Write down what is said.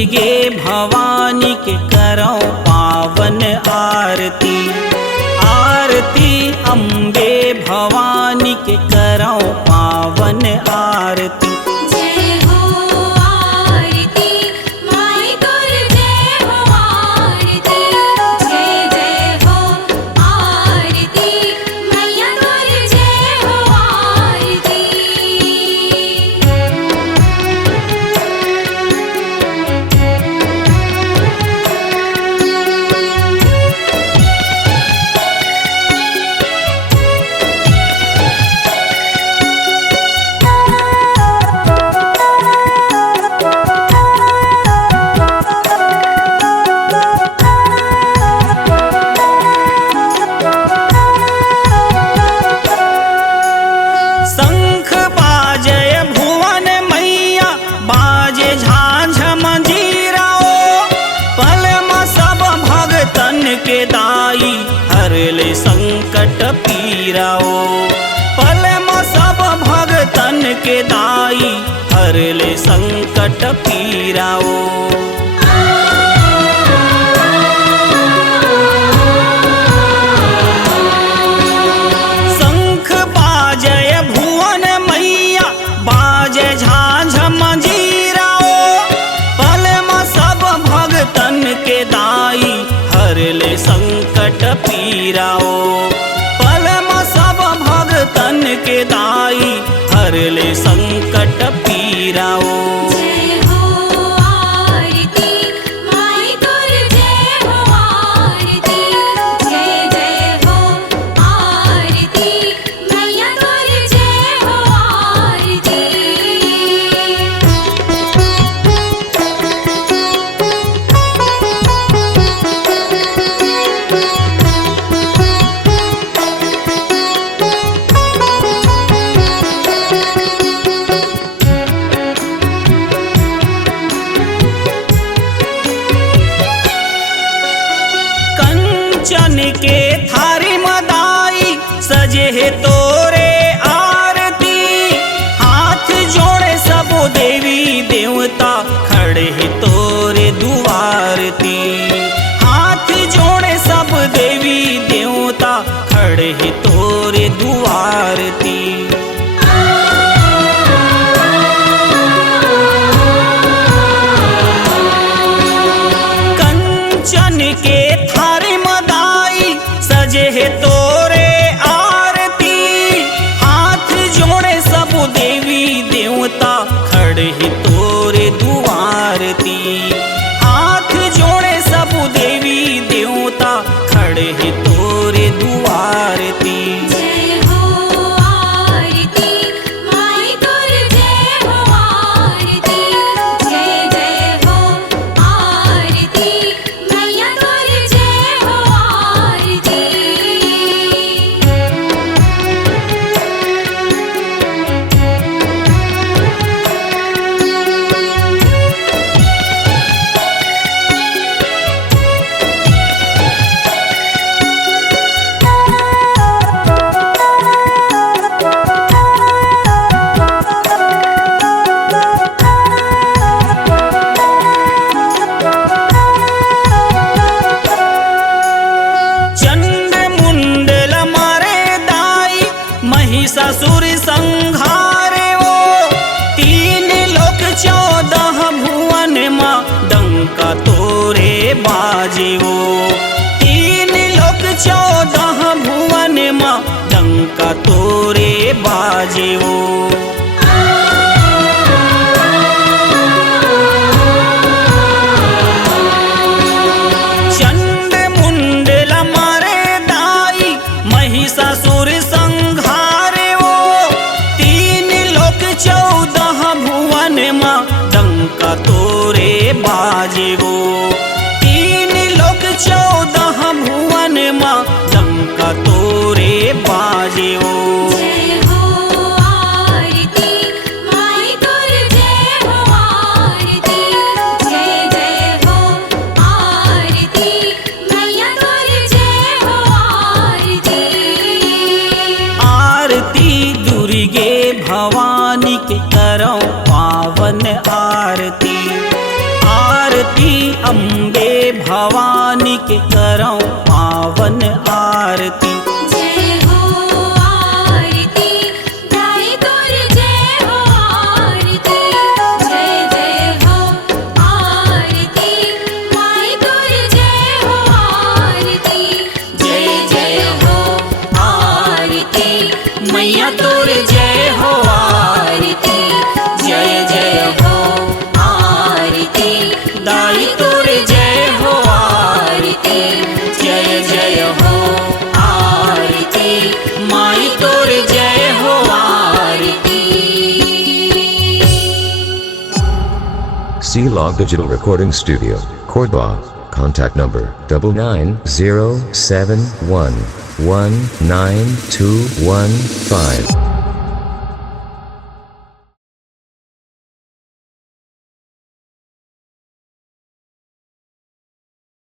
दुर्गे भवानी के करो पावन आरती। आरती अम्बे भवानी के करो पावन आरती। जय हो आरती माई दुर्गे हो आरती। जय जय हो आरती मैया दुर्गे हो आरती। शंख बाजय भुवन मैया बाजे झांझ मंजीराओ। पलम सब भगतन के दाई हरले संकट पीराओ। पलम सब भगतन के दाई हरले संकट पीराओ। शंख बाजय भुवन मैया बाजे झांझ मंजीराओ। पलम सब भगतन के दाई हरले संकट पीराओ। पलम सब भगतन के दाई हरले संकट पीराओ। जय हो आरती माई दुर्गे हो आरती। जय जय हो आरती मैया दुर्गे हो आरती। कंचन के थारी मदाई सजे है तोरे आरती। हाथ जोड़े सब देवी देवता खड़े है तोरे दुआरती। हाथ जोड़े सब देवी देवता खड़े है तोरे दुआरती। कंचन के थारी मदाई सजे है तोरे आरती। हाथ जोड़े सब देवी देवता खड़े है तोरे दुआरती। हाथ जोड़े सब देवी देवता खड़े है तोरे दुआरती। जय हो आरती माई दुर्गे हो आरती। जय जय हो आरती मैया दुर्गे हो आरती। चंड मुंडल मारे दाई महिषासुर संहारे ओ। तीन लोक 14 भुवन माँ डंका तोरे बाजे ओ। तीन लोक 14 भुवन माँ डंका तोरे बाजे ओ। चंड मुंडल मारे दाई महिषासुर संहारे ओ। तीन लोक 14 भुवन माँ डंका तोरे बाजे ओ। तीन लोक 14 भुवन माँ डंका तोरे बाजे ओ। जय हो आरती माई दुर्गे हो आरती। जय जय हो आरती मैया दुर्गे हो आरती। आरती दुर्गे भवानी के करो पावन आरती। आरती ई अम्बे भवानी के करौ पावन आरती। जय हो आरती गाई तोर जय हो आरती। जय जय हो आरती माई तोर जय हो आरती। जय जय हो आरती मैया तोर जय हो आरती। जय जय हो आरती दाई तोर जय हो आरती। जय जय हो आरती माई तोर जय हो आरती। C-Log Digital Recording Studio, Cordoba. Contact number 99071192115.